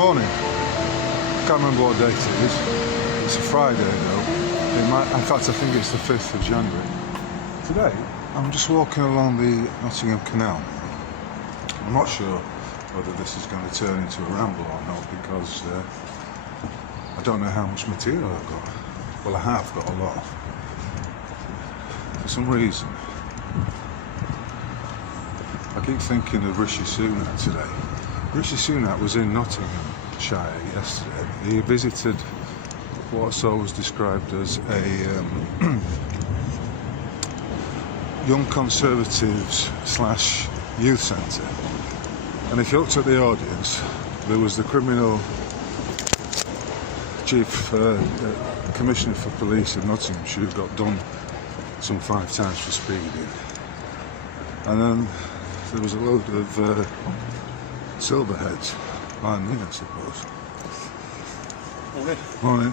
morning. Can't remember what date it is. It's a Friday though. In fact, I think it's the 5th of January. Today, I'm just walking along the Nottingham Canal. I'm not sure whether this is going to turn into a ramble or not because I don't know how much material I've got. Well, I have got a lot. For some reason, I keep thinking of Rishi Sunak today. Rishi Sunak was in Nottinghamshire yesterday. He visited what's always described as a young conservatives / youth centre. And if you looked at the audience, there was the criminal chief commissioner for police of Nottinghamshire who got done some 5 times for speeding. And then there was a load of silverheads behind me, I suppose. Morning.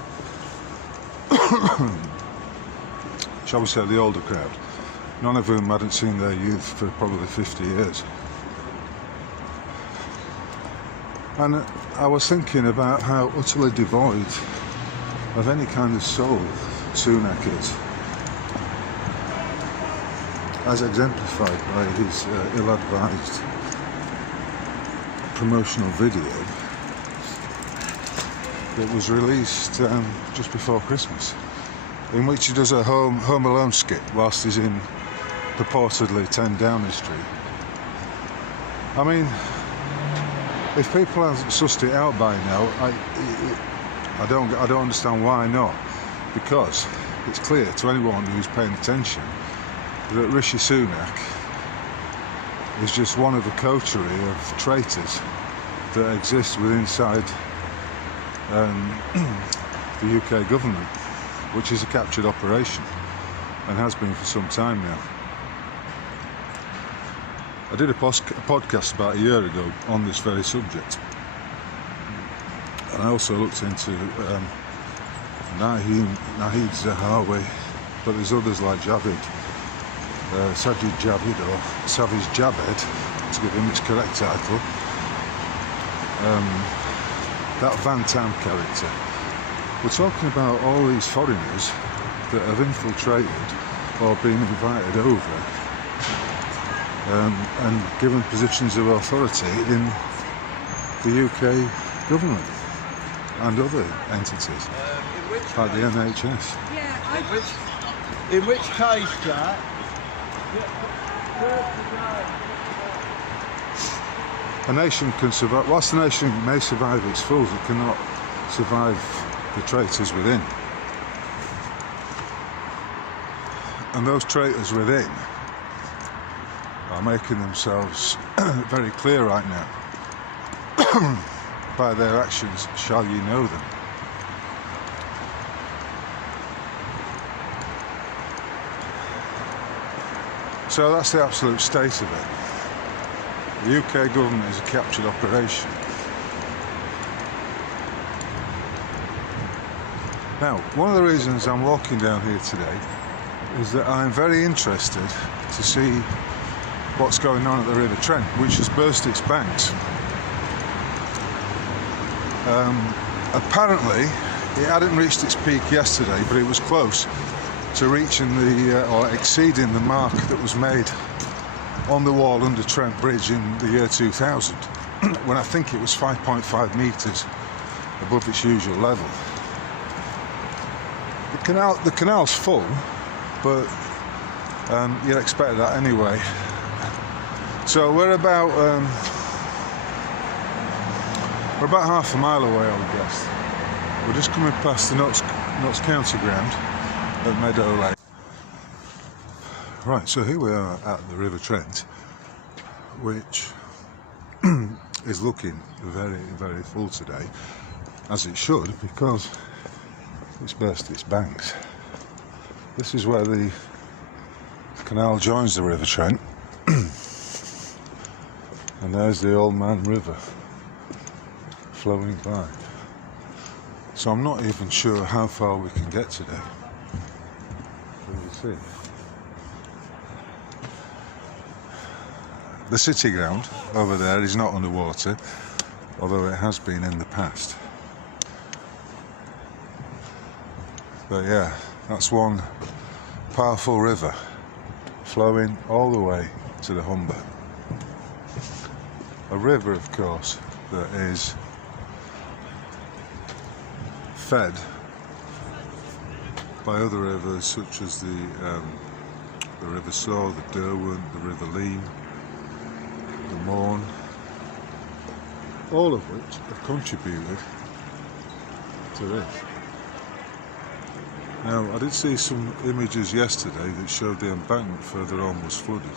Shall we say the older crowd? None of whom hadn't seen their youth for probably 50 years. And I was thinking about how utterly devoid of any kind of soul Sunak is, as exemplified by his ill-advised promotional video that was released just before Christmas, in which he does a Home Alone skit whilst he's in purportedly 10 Downing Street. I mean, if people haven't sussed it out by now, I don't understand why not, because it's clear to anyone who's paying attention that Rishi Sunak is just one of a coterie of traitors that exist inside the UK government, which is a captured operation and has been for some time now. I did a podcast about a year ago on this very subject, and I also looked into Nahid Zahawi, but there's others like Javid, Sajid Javid or Savage Jabed, to give him its correct title. That Van Tam character. We're talking about all these foreigners that have infiltrated or been invited over and given positions of authority in the UK government and other entities like the NHS. In which case, Jack? A nation can survive. Whilst a nation may survive its fools, it cannot survive the traitors within. And those traitors within are making themselves very clear right now. By their actions shall ye know them. So that's the absolute state of it. The UK government is a captured operation. Now, one of the reasons I'm walking down here today is that I'm very interested to see what's going on at the River Trent, which has burst its banks. Apparently, it hadn't reached its peak yesterday, but it was close to reaching or exceeding the mark that was made on the wall under Trent Bridge in the year 2000, when I think it was 5.5 metres above its usual level. The canal's full, but you'd expect that anyway. So we're about half a mile away, I would guess. We're just coming past the Notts County ground at Meadow Lane. Right, so here we are at the River Trent, which is looking very, very full today, as it should, because it's burst its banks. This is where the canal joins the River Trent, and there's the Old Man River flowing by. So I'm not even sure how far we can get today. We'll see. The city ground over there is not underwater. although it has been in the past. But yeah, that's one powerful river flowing all the way to the Humber. A river, of course, that is fed by other rivers such as the River Soar, the Derwent, the River Lee, the Morn, all of which have contributed to this. Now, I did see some images yesterday that showed the embankment further on was flooded,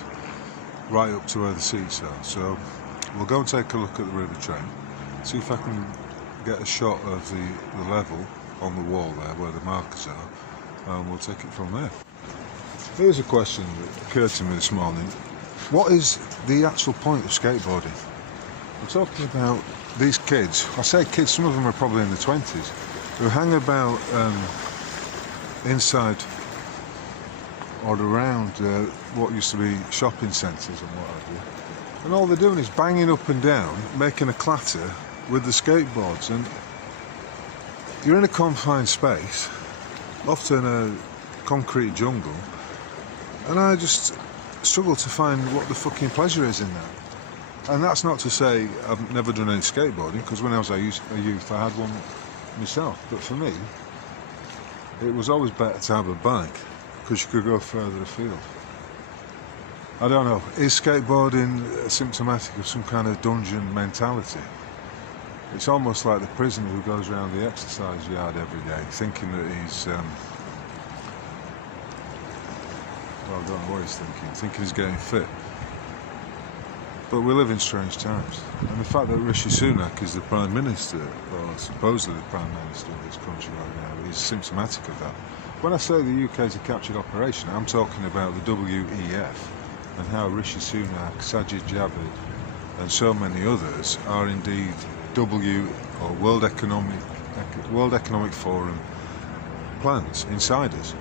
right up to where the seats are. So we'll go and take a look at the River Trent, see if I can get a shot of the level on the wall there where the markers are, and we'll take it from there. Here's a question that occurred to me this morning. What is the actual point of skateboarding? We're talking about these kids, I say kids, some of them are probably in the 20s, who hang about inside or around what used to be shopping centres and what have you, and all they're doing is banging up and down, making a clatter with the skateboards. And you're in a confined space, often a concrete jungle, and I just struggle to find what the fucking pleasure is in that. And that's not to say I've never done any skateboarding, because when I was a youth I had one myself, but for me it was always better to have a bike because you could go further afield. I don't know, is skateboarding symptomatic of some kind of dungeon mentality? It's almost like the prisoner who goes around the exercise yard every day thinking that he's well, I don't know what he's thinking he's getting fit. But we live in strange times, and the fact that Rishi Sunak is the Prime Minister, or supposedly the Prime Minister of this country right now, is symptomatic of that. When I say the UK is a captured operation, I'm talking about the WEF, and how Rishi Sunak, Sajid Javid and so many others are indeed World Economic Forum plans, insiders.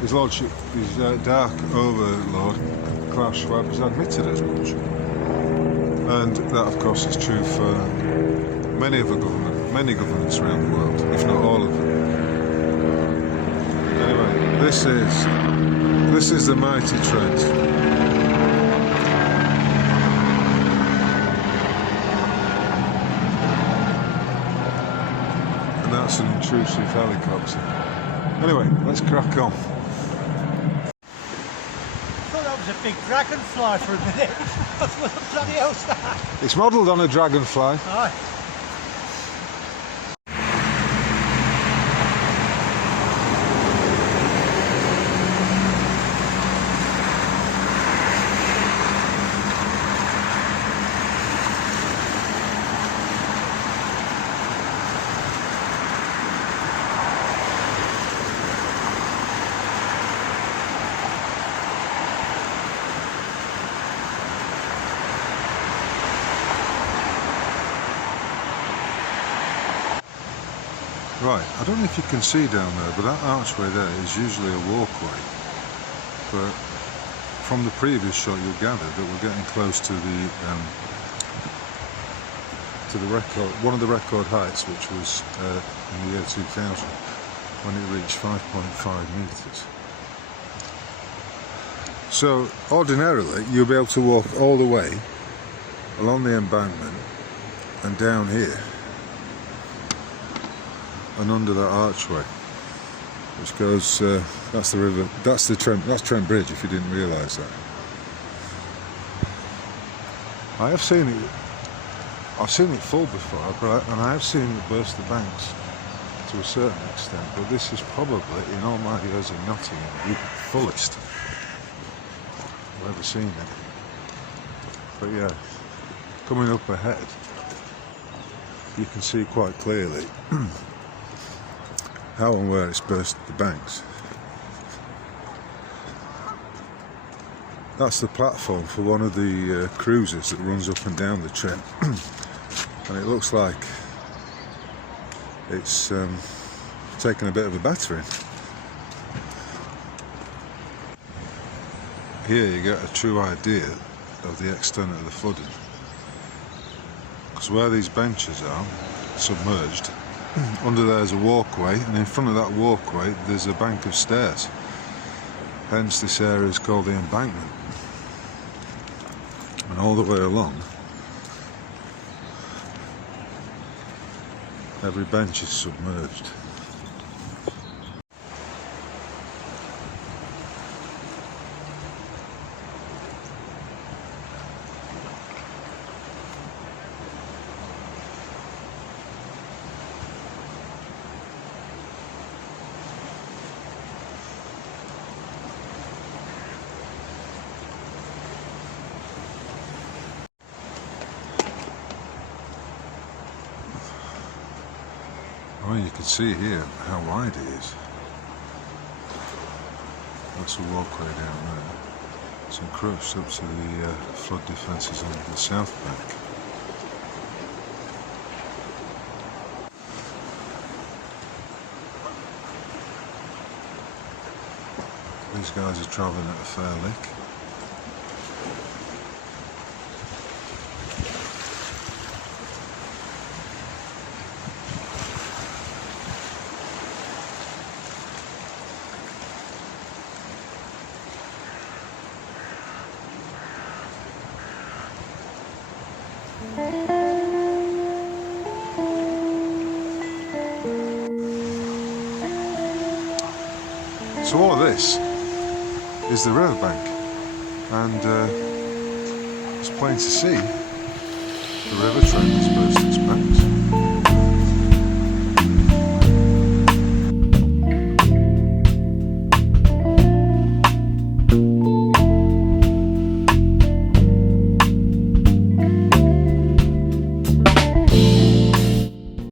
His Lordship, his Dark Overlord, Klaus Schwab, has admitted as much. And that, of course, is true for many governments around the world, if not all of them. Anyway, this is the mighty Trent. And that's an intrusive helicopter. Anyway, let's crack on. A big dragonfly for a minute. What the bloody hell's that? It's modelled on a dragonfly. Aye. Right, I don't know if you can see down there, but that archway there is usually a walkway. But from the previous shot, you'll gather that we're getting close to the record, one of the record heights, which was in the year 2000, when it reached 5.5 metres. So ordinarily, you'll be able to walk all the way along the embankment and down here, and under that archway, which goes, that's the river, that's Trent Bridge, if you didn't realise that. I've seen it full before, and I have seen it burst the banks to a certain extent, but this is probably, in all my years in Nottingham, the fullest I've ever seen it. But yeah, coming up ahead, you can see quite clearly how and where it's burst the banks. That's the platform for one of the cruisers that runs up and down the Trent, and it looks like it's taken a bit of a battering. Here you get a true idea of the extent of the flooding. Because where these benches are, submerged, under there's a walkway, and in front of that walkway there's a bank of stairs. Hence this area is called the embankment. And all the way along, every bench is submerged. Well, you can see here how wide it is. That's a walkway down there. It's encroached up to the flood defences on the south bank. These guys are travelling at a fair lick. So all of this is the riverbank, and it's plain to see the River Trent is bursting.